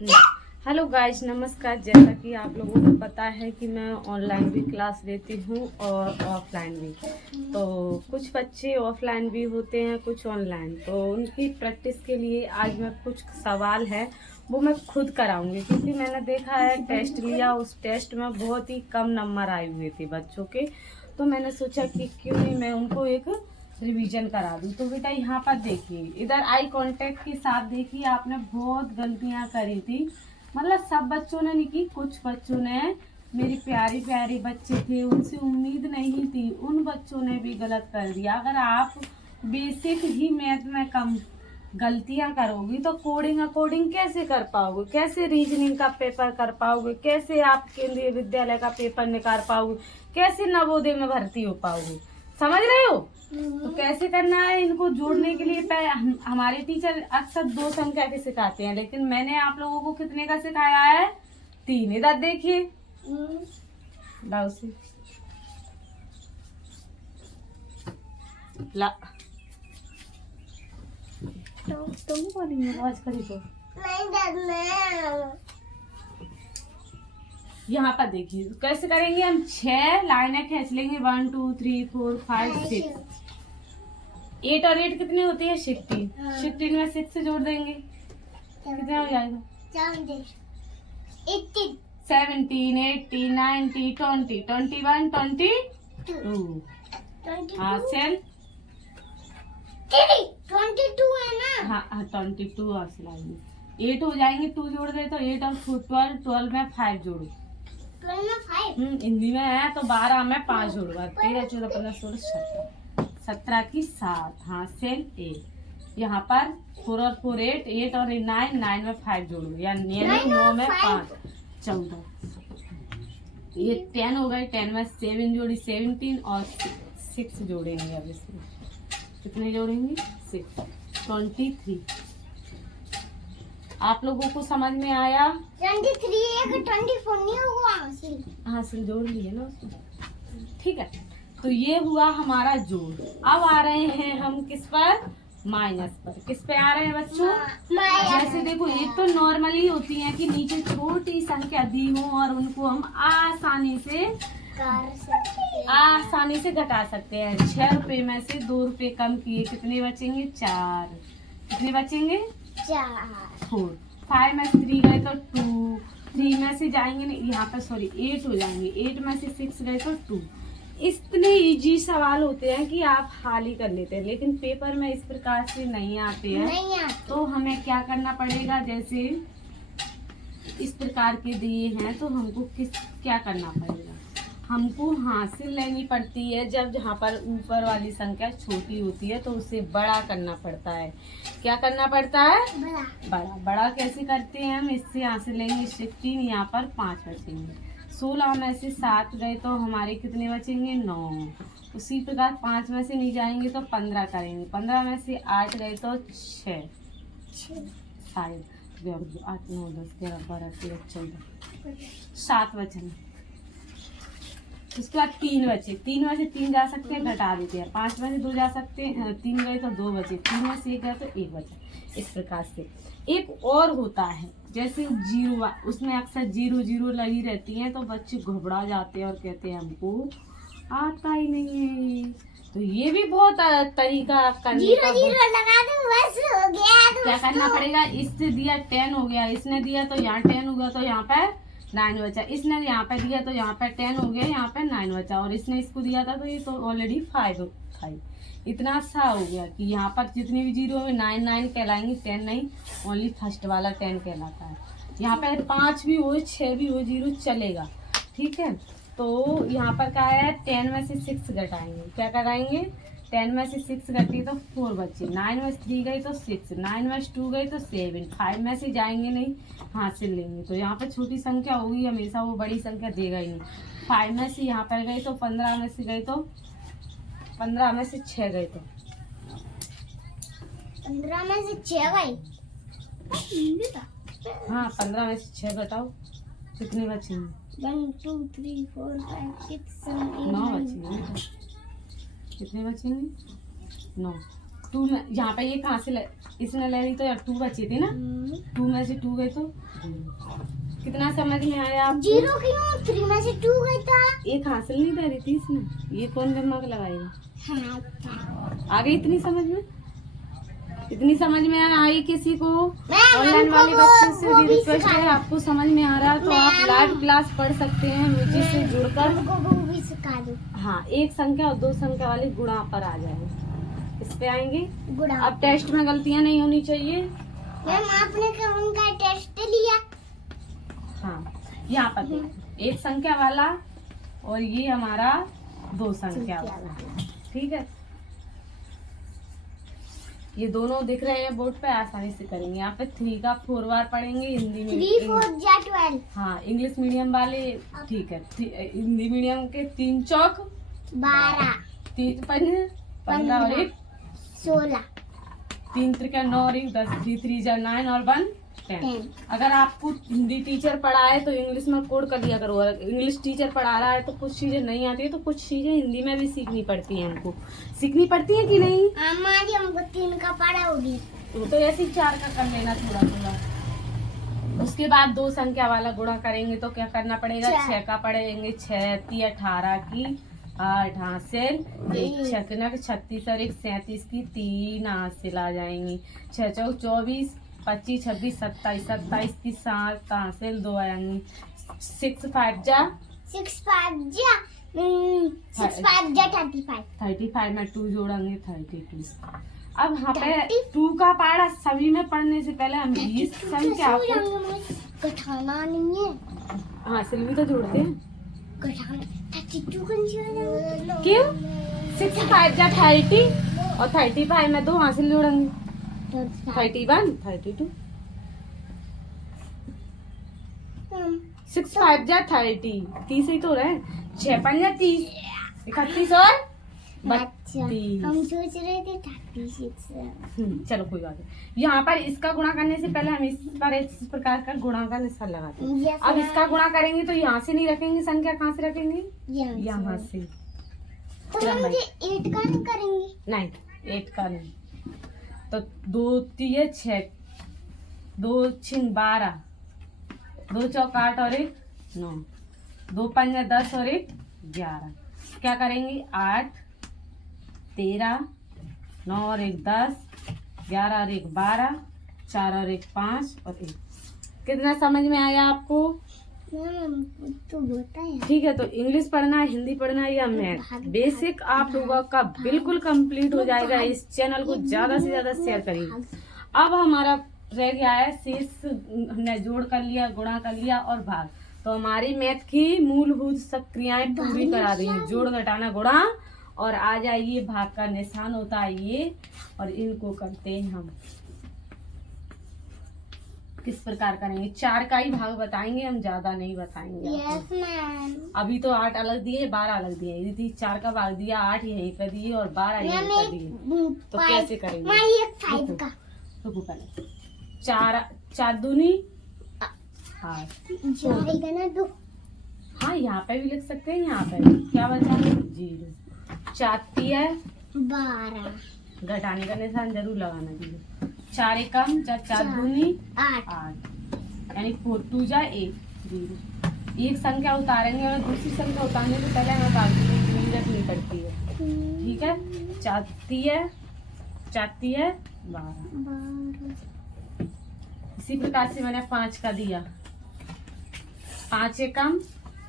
Hello guys, नमस्कार। जैसा कि आप लोगों को पता है कि मैं ऑनलाइन भी क्लास लेती हूँ और ऑफलाइन भी। तो कुछ बच्चे ऑफलाइन भी होते हैं, कुछ ऑनलाइन। तो उनकी प्रैक्टिस के लिए आज मैं कुछ सवाल है वो मैं खुद कराऊंगी, क्योंकि मैंने देखा है टेस्ट लिया, उस टेस्ट में बहुत ही कम नंबर आए हुए थे बच्चों के। तो मैंने सोचा कि क्यों नहीं मैं उनको एक रिवीजन करा दूं। तो बेटा यहाँ पर देखिए, इधर आई कांटेक्ट के साथ देखिए, आपने बहुत गलतियां करी थी। मतलब सब बच्चों ने नहीं की, कुछ बच्चों ने, मेरी प्यारी प्यारी बच्चे थे, उनसे उम्मीद नहीं थी, उन बच्चों ने भी गलत कर दिया। अगर आप बेसिक ही मैथ में कम गलतियां करोगी तो कोडिंग अकोडिंग कैसे कर पाओगे, कैसे रीजनिंग का पेपर कर पाओगे, कैसे आप केंद्रीय विद्यालय का पेपर निकाल पाओगे, कैसे नवोदय में भर्ती हो पाओगे। समझ रहे हो? तो कैसे करना है इनको जोड़ने के लिए हमारे टीचर अक्सर 2 संख्या के सिखाते हैं, लेकिन मैंने आप लोगों को कितने का सिखाया है? 3। इधर देखिए, लाओ से ला तुम बोलेंगे आवाज करी तो यहाँ पर देखिए कैसे करेंगे। हम 6 लाइनें खींच लेंगे, 1 2 3 4 5 6। 8 और 8 कितने होते हैं? 16। 16 में 6 से जोड़ देंगे, कितना हो जाएगा? 17 18 19 20 21 22। हाँ चल, 22 है ना? हाँ 22 और सिलाएंगे। 8 हो जाएंगे, 2 जोड़ दे तो 8 और 12, 12 में 5 जोड़ो। 12 में 5? हिंदी में है तो 12 में 5 जोड़ो। 13 14 15 16 17, 17 की 7। हाँ सेल 8। यहाँ पर 4 और 4 8, 8 और 9, 9 में 5 जोड़ो, यानी 9 में 5 14। ये 10 हो गए, 10 में 7 जोड़ी 17 और 6 जोड़ेंगे। अब इसमें कितने जोड़ेंगे? 6 23। आप लोगों को समझ में आया? 23 एक 24 नहीं होगा हासिल। हासिल जोड़ लिए ना उसमें, ठीक है। तो ये हुआ हमारा जोड़। अब आ रहे हैं हम किस पर? माइनस पर। किस पे आ रहे हैं बच्चों? जैसे देखो, एक तो नॉर्मली होती है कि नीचे छोटी संख्या दी हो और उनको हम आसानी से घटा सकते हैं। 6 रुपए में से 2 रुपए कम किए, कितने बचेंगे? 4। कितने बचेंगे? 4। 5 में से 3 गए तो 2। 3 में से जाएंगे नहीं, यहाँ पर सॉरी 8 हो जाएंगे। 8 में से 6 गए तो 2। इतने इजी सवाल होते हैं कि आप हाल ही कर लेते हैं, लेकिन पेपर में इस प्रकार से नहीं आते हैं। तो हमें क्या करना पड़ेगा? जैसे इस प्रकार के दिए हैं तो हमको क्या करना पड़ेगा? हमको हासिल लेनी पड़ती है। जब जहाँ पर ऊपर वाली संख्या छोटी होती है तो उसे बड़ा करना पड़ता है। क्या करना पड़ता है? बड़ा कैसे करते हैं हम? इससे हासिल लेंगे 16, यहाँ पर 5 बचेंगे। 16 में से 7 गए तो हमारे कितने बचेंगे? 9। उसी प्रकार 5 में से नहीं जाएंगे तो 15 करेंगे। 15 में से 8 गए तो 6 शायद 8 9 10 11 12 13 14 7 बचेंगे। उसके बाद 3 बचे। 3 में से 3 जा सकते हैं, घटा देते हैं। 5 में से 2 जा सकते हैं, 3 गए तो 2 बचे। 3 में से 1 गए तो 1 बचा। इस प्रकार से एक और होता है, जैसे 0, उसमें अक्सर 0 0 लगी रहती हैं तो बच्चे घबरा जाते हैं और कहते हैं हमको आता ही नहीं है। तो ये भी बहुत तरीका करने का। 0 0 लगा दो, बस हो गया। क्या करना पड़ेगा? इससे दिया 10 हो गया, इसने दिया तो यहाँ 10 हो गया, तो यहाँ पे 9 बचा। इसने यहाँ पे दिया तो यहाँ पे 10 हो गया, यहाँ पे 9 बचा। और इसने इसको दिया था तो ये तो ऑलरेडी 5। इतना अच्छा हो गया कि यहाँ पर जितनी भी 0 में 9 9 कहलाएंगे, 10 नहीं। ओनली फर्स्ट वाला 10 कहलाता है। यहाँ पे 5 भी हो 6 भी हो 0 चलेगा, ठीक है। तो यहाँ पर क्या है? 10 में से 6 घटाएंगे। क्या कराएंगे? 10 में से 6 घटी तो 4 बचे। 9 में से 3 गई तो 6। 9 में से 2 गई तो 7। 5 में से जाएंगे नहीं, हासिल लेंगे। तो यहाँ पर छोटी संख्या होगी हमेशा, वो बड़ी संख्या देगा ही नहीं। 5 में से यहाँ पर गए तो 15 में से गए तो 15 में से 6 गए तो 15 में से 6 गए। हाँ 15 में से 6 घटाओ, कितने बचेंगे? 1 2 3 4 5 6 7 8 9 9 बचेंगे। कितने बचेंगे? 9। 2 में यहाँ पे ये कहाँ से इसने ले ली तो यार 2 बची थी ना, 2 में से 2 गए तो कितना समझ में आया आपको? 0 क्यों? 3 में से 2 गई था। एक हासिल नहीं दे रही थी इसमें, ये कौन दिमाग लगाएगा? हाँ, आ गई इतनी समझ में? इतनी समझ में आई किसी को? मैम, ऑनलाइन हमको वाले बच्चे से वो भी भी रिक्वेस्ट सिखा है, दो। आपको समझ में आ रहा है तो आप मैम, लाइव क्लास पढ़ सकते हैं मुझे से जुड़कर। हमको वो भी सिखा दो। हाँ, 1 संख्या और 2 संख्या वाली गुणा पर आ जाएंगे, इस पे आएंगे। गुड़ा। अब टेस्ट में गलतियां नहीं होनी चाहिए। मैम आपने कौन का टेस्ट लिया? हाँ, यहाँ पर देखो, 1 संख्या वाला और ये हमारा 2 संख्या वाला, ठीक है। ये दोनों दिख रहे हैं बोर्ड पे, आसानी से करेंगे। यहाँ पे 3 का 4 बार पढ़ेंगे हिंदी में। 3 4 जा 12। हाँ, इंग्लिश मीडियम वाले ठीक है। हिंदी मीडियम के 3 चौक 12 3 पंजे 15 और 1 16 3 त्रिका 9 और 1 10 3 3 जा 9 और 1 10। 10। अगर आपको हिंदी टीचर पढ़ाए तो इंग्लिश में कोड कर लिया करो। अगर इंग्लिश टीचर पढ़ा रहा है तो कुछ चीजें नहीं आती है तो कुछ चीजें हिंदी में भी सीखनी पड़ती हैं। हमको सीखनी पड़ती है कि नहीं? हमारी हमको 3 का पढ़ा होगी। तो ऐसे ही 4 का कर लेना थोड़ा थोड़ा। उसके बाद 2 संख्या वाला गुणा करेंगे तो क्या करना पड़ेगा? 6 का पढ़ेंगे। 6 × 18 की 8 हासिल, 1 6 36 और 1 37 की 3 हासिल आ जाएंगी। 6 चौक 24 25 26 27 27 की 7 हासिल 2 आएंगी। 6 5 जा 6 5 जा 6 5 जा 35। 35 में 2 जोड़ेंगे 32। अब यहाँ पे 30 2 का पढ़ा सभी में पढ़ने से पहले हम 20 संख्या घटाना नहीं है। हासिल भी तो जोड़ते हैं। घटाना 32 कौन सी वाला? क्यों? 6 5 जा 30 और 35 में 2 हासिल जोड़ेंगे 31 32। 6 5 जा 30 30 ही तो रहे। 6 5 जा 30 31 और 32। हम सोच रहे थे 36। चलो कोई बात नहीं। यहाँ पर इसका गुणा करने से पहले हम इस पर इस प्रकार का गुणा का निशान लगाते हैं। अब इसका गुणा करेंगे तो यहाँ से नहीं रखेंगे, संख्या कहाँ से रखेंगे? यहाँ से। तो हम मुझे 8 का नहीं करेंगे? नहीं, 8 का नहीं। तो 2 3 6 2 6 12 2 चौक 8 और 1 9 2 5 10 और 1 11। क्या करेंगे? 8 13 9 और 1 10 11 और 1 12 4 और 1 5 और 1। कितना समझ में आया आपको? तो होता है। ठीक है, तो इंग्लिश पढ़ना, हिंदी पढ़ना या मैथ बेसिक आप लोगों का बिल्कुल कंप्लीट हो जाएगा। इस चैनल को ज्यादा से ज्यादा शेयर करिए। अब हमारा रह गया है शेष, हमने जोड़ कर लिया, गुणा कर लिया और भाग। तो हमारी मैथ की मूलभूत सब क्रियाएं पूरी करा दी हैं। जोड़ घटाना गुणा और आ जाइए भाग का निशान होता है ये, और इनको करते हैं हम। किस प्रकार करेंगे? 4 का ही भाग बताएंगे हम, ज्यादा नहीं बताएंगे। Yes ma'am. अभी तो 8 अलग दिए, 12 अलग दिए। यदि 4 का भाग दिया, 8 यहीं पे दिए और 12 यहीं पे दिए, तो कैसे करेंगे? मैं एक 5 का। रुको पहले। 4 दूनी 8। जाएगा ना 2। हाँ, यहाँ पे भी लिख सकते हैं। यहाँ पे क्या बचा? 0। 4 है 12। घटाने का निशान जरूर लगाना चाहिए। 4 कम 4 दूनी 8। 8 यानी 4 2 जा 1 0। एक संख्या उतारेंगे और दूसरी संख्या उतारने से पहले हमें बाकी की गिनती रखनी पड़ती है। ठीक है। 4 है 12। इसी प्रकार से मैंने 5 का दिया। 5 कम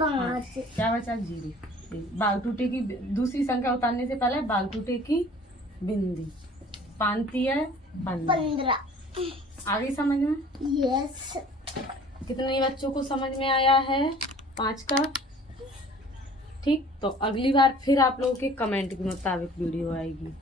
5। क्या बचा? 0। बाग टूटे की दूसरी संख्या उतारने से पहले बाग टूटे की बिंदी। 5 है 15। आ गई समझ में? यस। कितने बच्चों को समझ में आया है 5 का? ठीक, तो अगली बार फिर आप लोगों के कमेंट के मुताबिक वीडियो आएगी।